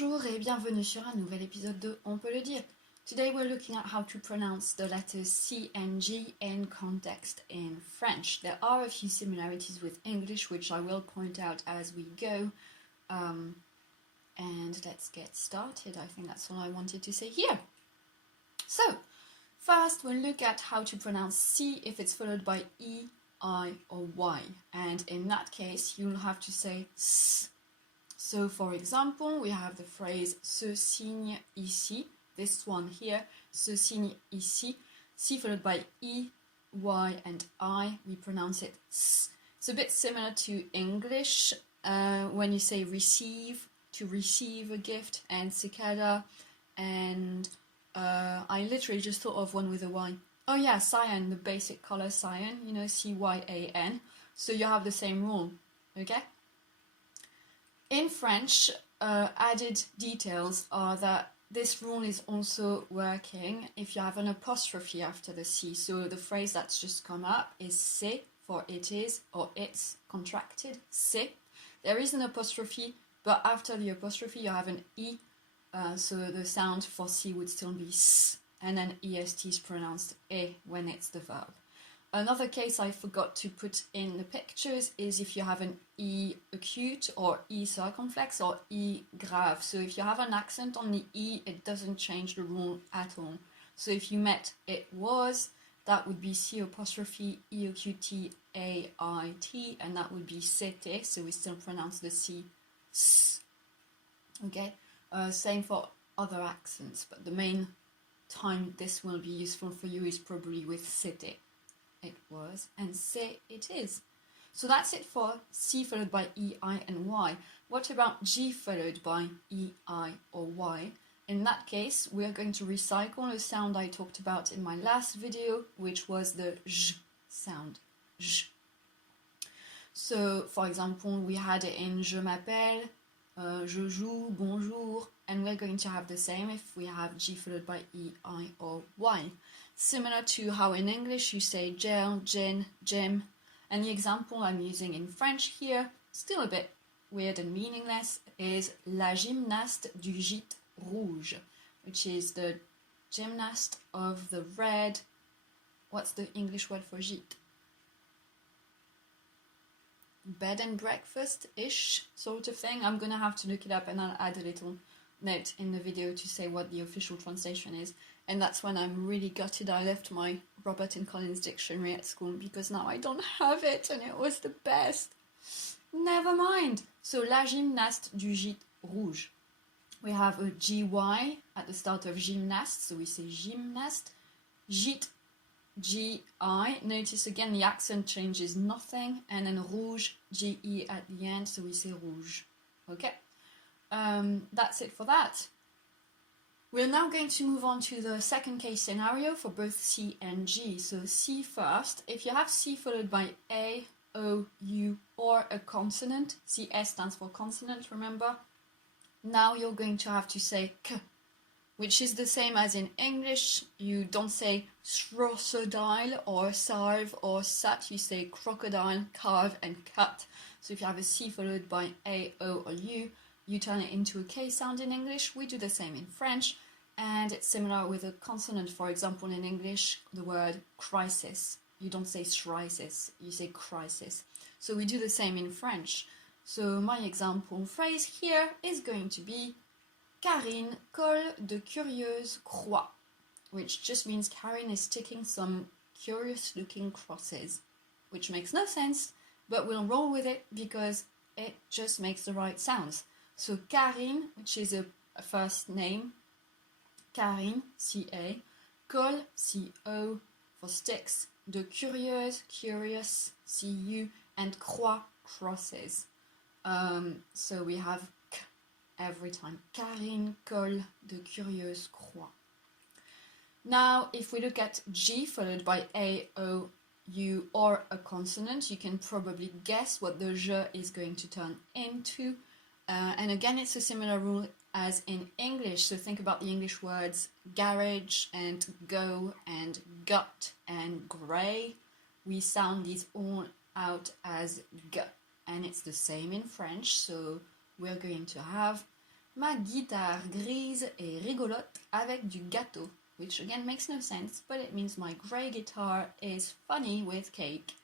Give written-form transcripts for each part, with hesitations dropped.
Bonjour et bienvenue sur un nouvel épisode de On peut le dire. Today we're looking at how to pronounce the letters C and G in context in French. There are a few similarities with English which I will point out as we go. And let's get started. I think that's all I wanted to say here. So, first we'll look at how to pronounce C if it's followed by E, I or Y. And in that case you'll have to say S. So for example, we have the phrase ce signe ici, this one here, ce signe ici, C followed by E, Y and I, we pronounce it S. It's a bit similar to English when you say receive, to receive a gift, and cicada, and I literally just thought of one with a Y. Oh yeah, cyan, the basic color cyan, you know, C-Y-A-N. So you have the same rule, okay? In French, added details are that this rule is also working if you have an apostrophe after the C. So the phrase that's just come up is c'est for it is or it's contracted, c'est. There is an apostrophe, but after the apostrophe you have an E, so the sound for C would still be S, and then EST is pronounced E when it's the verb. Another case I forgot to put in the pictures is if you have an E acute or E circumflex or E grave. So if you have an accent on the E, it doesn't change the rule at all. So if you met it was, that would be C apostrophe E acute T A I T, and that would be c'était, so we still pronounce the C S. Okay, same for other accents, but the main time this will be useful for you is probably with c'était. It was, and say it is. So that's it for C followed by E, I and Y. What about G followed by E, I or Y? In that case, we are going to recycle a sound I talked about in my last video, which was the J sound. J. So, for example, we had it in je m'appelle, je joue, bonjour, and we're going to have the same if we have G followed by E, I or Y. Similar to how in English you say gel, gin, gym, and the example I'm using in French here, still a bit weird and meaningless, is la gymnaste du gîte rouge, which is the gymnast of the red, what's the English word for gîte? Bed and breakfast-ish sort of thing. I'm gonna have to look it up and I'll add a little note in the video to say what the official translation is. And that's when I'm really gutted I left my Robert and Collins dictionary at school, because now I don't have it and it was the best. Never mind. So la gymnaste du gîte rouge. We have a GY at the start of gymnaste, so we say gymnaste. Gîte, GI. Notice again the accent changes nothing, and then rouge, GE at the end, so we say rouge. Okay, that's it for that. We're now going to move on to the second case scenario for both C and G. So C first. If you have C followed by A, O, U, or a consonant, CS stands for consonant, remember? Now you're going to have to say K, which is the same as in English. You don't say crocodile or sarve or sat, you say crocodile, carve, and cut. So if you have a C followed by A, O, or U, you turn it into a K sound in English. We do the same in French, and it's similar with a consonant. For example, in English, the word crisis, you don't say crisis, you say crisis. So we do the same in French. So my example phrase here is going to be Karine colle de curieuses croix, which just means Karine is sticking some curious looking crosses, which makes no sense, but we'll roll with it because it just makes the right sounds. So Karine, which is a first name, Karine, C-A, colle, C-O, for sticks, de curieuse, curious, C-U, and croix, crosses. So we have K every time. Karine colle de curieuses croix. Now, if we look at G followed by A, O, U, or a consonant, you can probably guess what the je is going to turn into. And again, it's a similar rule as in English. So think about the English words garage and go and gut and grey. We sound these all out as g, and it's the same in French. So we're going to have Ma guitare grise est rigolote avec du gâteau, which again makes no sense, but it means my grey guitar is funny with cake.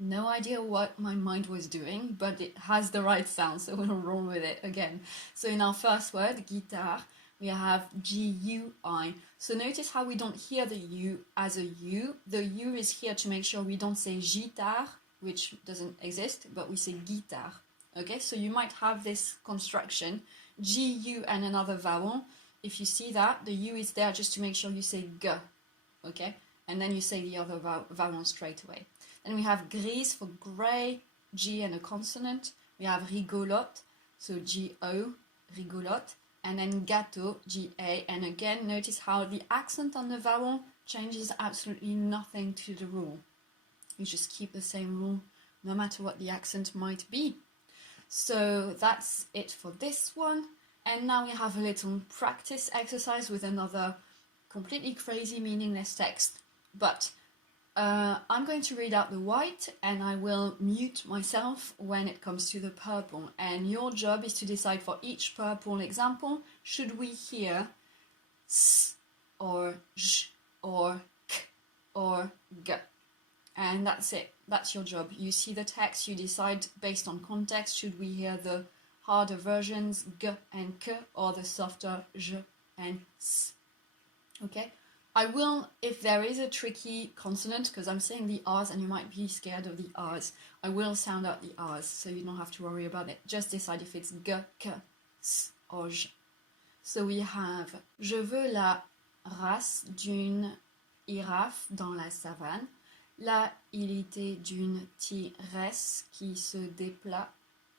No idea what my mind was doing, but it has the right sound, so we'll roll with it again. So in our first word, guitar, we have G-U-I. So notice how we don't hear the U as a U. The U is here to make sure we don't say gitar, which doesn't exist, but we say guitar. Okay, so you might have this construction, G-U and another vowel. If you see that, the U is there just to make sure you say G, okay? And then you say the other vowel straight away. Then we have grise for grey, G and a consonant. We have rigolote, so G-O, rigolote. And then gâteau, G-A. And again, notice how the accent on the vowel changes absolutely nothing to the rule. You just keep the same rule no matter what the accent might be. So that's it for this one. And now we have a little practice exercise with another completely crazy meaningless text. But I'm going to read out the white and I will mute myself when it comes to the purple. And your job is to decide for each purple example, should we hear S or J or K or G? And that's it. That's your job. You see the text, you decide based on context, should we hear the harder versions, G and K, or the softer J and S. Okay? I will, if there is a tricky consonant, because I'm saying the R's and you might be scared of the R's, I will sound out the R's, so you don't have to worry about it. Just decide if it's G, K, S, or J. So we have Je veux la race d'une girafe dans la savane, l'agilité d'une tigresse qui se déploie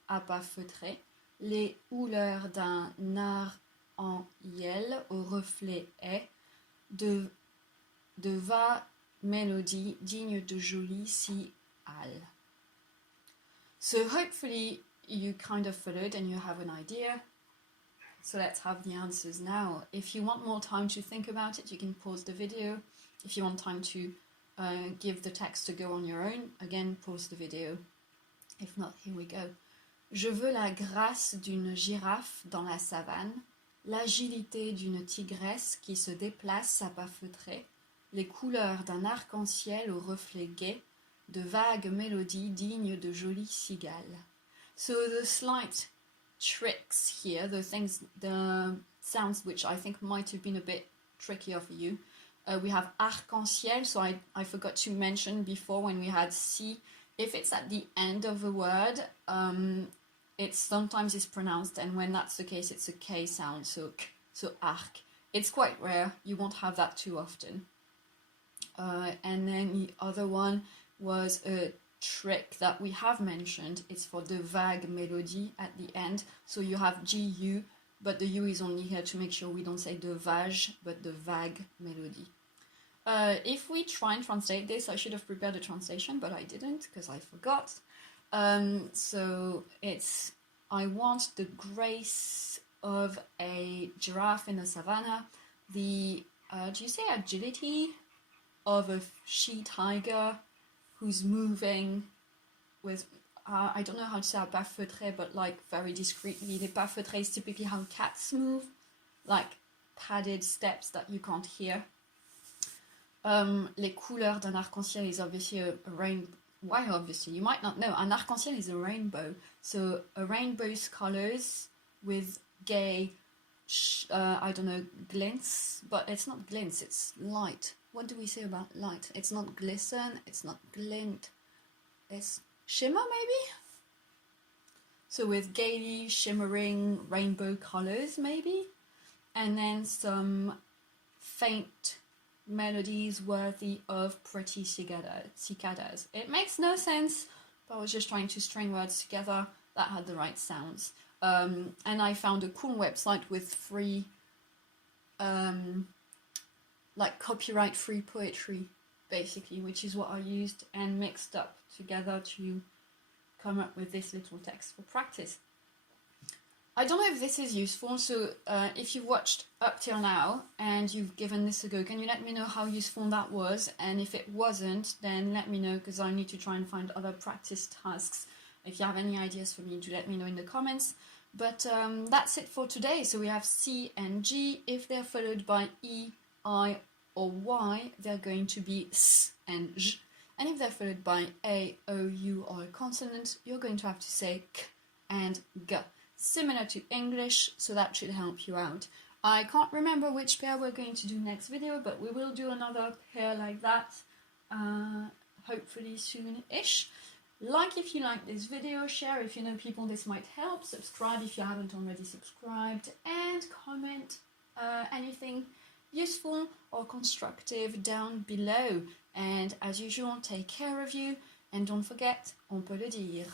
à pas feutrés, les couleurs d'un arc-en-ciel au reflet est, de vagues mélodies dignes de jolies cigales. So hopefully you kind of followed and you have an idea. So let's have the answers now. If you want more time to think about it, you can pause the video. If you want time to give the text a go on your own, again, pause the video. If not, here we go. Je veux la grâce d'une girafe dans la savane, l'agilité d'une tigresse qui se déplace à pas feutrés, les couleurs d'un arc-en-ciel au reflet gai, de vagues mélodies dignes de jolies cigales. So the slight tricks here, the sounds which I think might have been a bit trickier for you. We have arc-en-ciel, so I forgot to mention before when we had C, if it's at the end of a word, it sometimes is pronounced, and when that's the case, it's a K sound, so k, so arc. It's quite rare, you won't have that too often. And then the other one was a trick that we have mentioned. It's for the vague melody at the end. So you have GU, but the U is only here to make sure we don't say de vague, but the vague melody. If we try and translate this, I should have prepared a translation, but I didn't because I forgot. So it's, I want the grace of a giraffe in the savannah, the, do you say agility of a she-tiger who's moving with, I don't know how to say pas feutré, but like very discreetly. Les pas feutrés is typically how cats move, like padded steps that you can't hear. Les couleurs d'un arc-en-ciel is obviously a rainbow. Why obviously? You might not know. An arc-en-ciel is a rainbow. So a rainbow's colors with gay, I don't know, glints, but it's not glints, it's light. What do we say about light? It's not glisten, it's not glint, it's shimmer maybe? So with gaily shimmering rainbow colors maybe? And then some faint melodies worthy of pretty cicadas. It makes no sense, but I was just trying to string words together that had the right sounds. And I found a cool website with free, like copyright-free poetry, basically, which is what I used and mixed up together to come up with this little text for practice. I don't know if this is useful, so if you've watched up till now and you've given this a go, can you let me know how useful that was? And if it wasn't, then let me know, because I need to try and find other practice tasks. If you have any ideas for me, do let me know in the comments. But that's it for today. So we have C and G. If they're followed by E, I, or Y, they're going to be S and J. And if they're followed by A, O, U, or a consonant, you're going to have to say K and G. Similar to English, so that should help you out. I can't remember which pair we're going to do next video, but we will do another pair like that, hopefully soon-ish. Like if you like this video, share if you know people this might help, subscribe if you haven't already subscribed, and comment anything useful or constructive down below. And as usual, take care of you, and don't forget, on peut le dire.